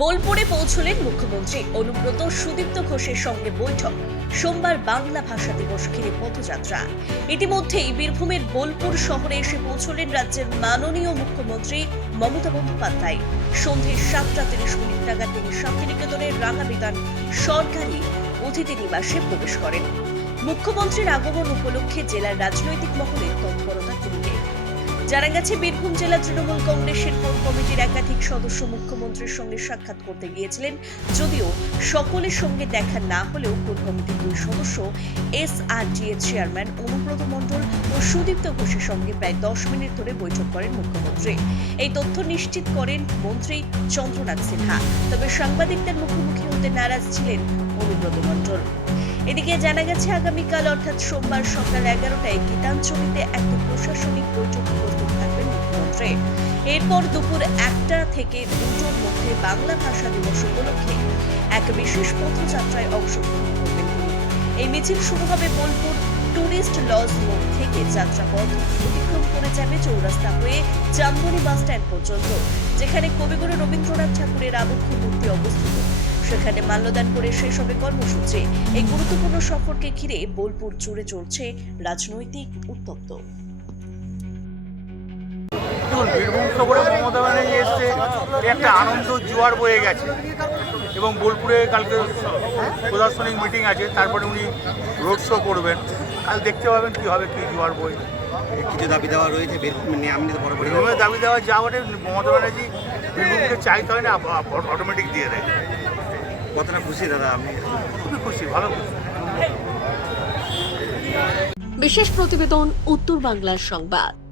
বোলপুরে পৌঁছলেন মুখ্যমন্ত্রী। অনুব্রত সুদীপ্ত ঘোষের সঙ্গে বৈঠক। সোমবার বাংলা ভাষা দিবস ঘিরে পথযাত্রা। ইতিমধ্যেই বীরভূমের বোলপুর শহরে এসে পৌঁছলেন রাজ্যের মাননীয় মুখ্যমন্ত্রী মমতা বন্দ্যোপাধ্যায়। সন্ধে সাতটা তিরিশ মিনিট নাগাদ তিনি শান্তিনিকেতনের রাঙাবিধান সরকারি অতিথি নিবাসে প্রবেশ করেন। মুখ্যমন্ত্রীর আগমন উপলক্ষে জেলার রাজনৈতিক মহলে তৎপরতা কমিয়ে জানা গেছে, বীরভূম জেলা তৃণমূল কংগ্রেসের কোর কমিটির একাধিক সদস্য মুখ্যমন্ত্রীর সঙ্গে সাক্ষাৎ করতে গিয়েছিলেন, যদিও সকলের সঙ্গে দেখা না হলেও কোর কমিটির দুই সদস্য S R chairman Anubrata Mondal ও সুদীপ্ত ঘোষের সঙ্গে প্রায় দশ মিনিট ধরে বৈঠক করেন মুখ্যমন্ত্রী। এই তথ্য নিশ্চিত করেন মন্ত্রী চন্দ্রনাথ সিনহা। তবে সাংবাদিকদের মুখোমুখি হতে নারাজ ছিলেন অনুব্রত মণ্ডল। এদিকে জানা গেছে, আগামীকাল অর্থাৎ সোমবার সকাল এগারোটায় গীতাঞ্জলিতে একটি প্রশাসনিক বৈঠক উপস্থিত থাকবেন মুখ্যমন্ত্রী। এরপর দুপুর একটা থেকে দুটোর মধ্যে বাংলা ভাষা দিবস উপলক্ষে এক বিশেষ পথযাত্রায় অংশগ্রহণ করবেন তিনি। এই মিছিল শুরু হবে বোলপুর টুরিস্ট লজ মোড় থেকে। যাত্রাপথ অতিক্রম করে যাবে চৌরাস্তা হয়ে জামবনি বাস স্ট্যান্ড পর্যন্ত, যেখানে কবিগুরু রবীন্দ্রনাথ ঠাকুরের আবক্ষ মূর্তি অবস্থিত। সেখানে মাল্যদান করে শেষ হবে কর্মসূচি। এই গুরুত্বপূর্ণ সফরকে ঘিরে বোলপুর জুড়ে চলছে রাজনৈতিক উত্তপ্ত। বীরভূম শহরে মমতা ব্যানার্জি এসছে একটা আনন্দ জোয়ার বয়ে গেছে। এবং বোলপুরে কালকে প্রশাসনিক মিটিং আছে তারপরে উনি রোড শো করবেন। কাল দেখতে পাবেন কী হবে কী জোয়ার বই কিছু দাবি দেওয়া রয়েছে মানে বীরভূমের দাবি দেওয়া যা ওঠে মমতা ব্যানার্জি বীরভূমকে চাইতে হয় না অটোমেটিক দিয়ে দেয়। কতটা খুশি দাদা আমি খুবই খুশি ভালো বিশেষ প্রতিবেদন উত্তর বাংলার সংবাদ।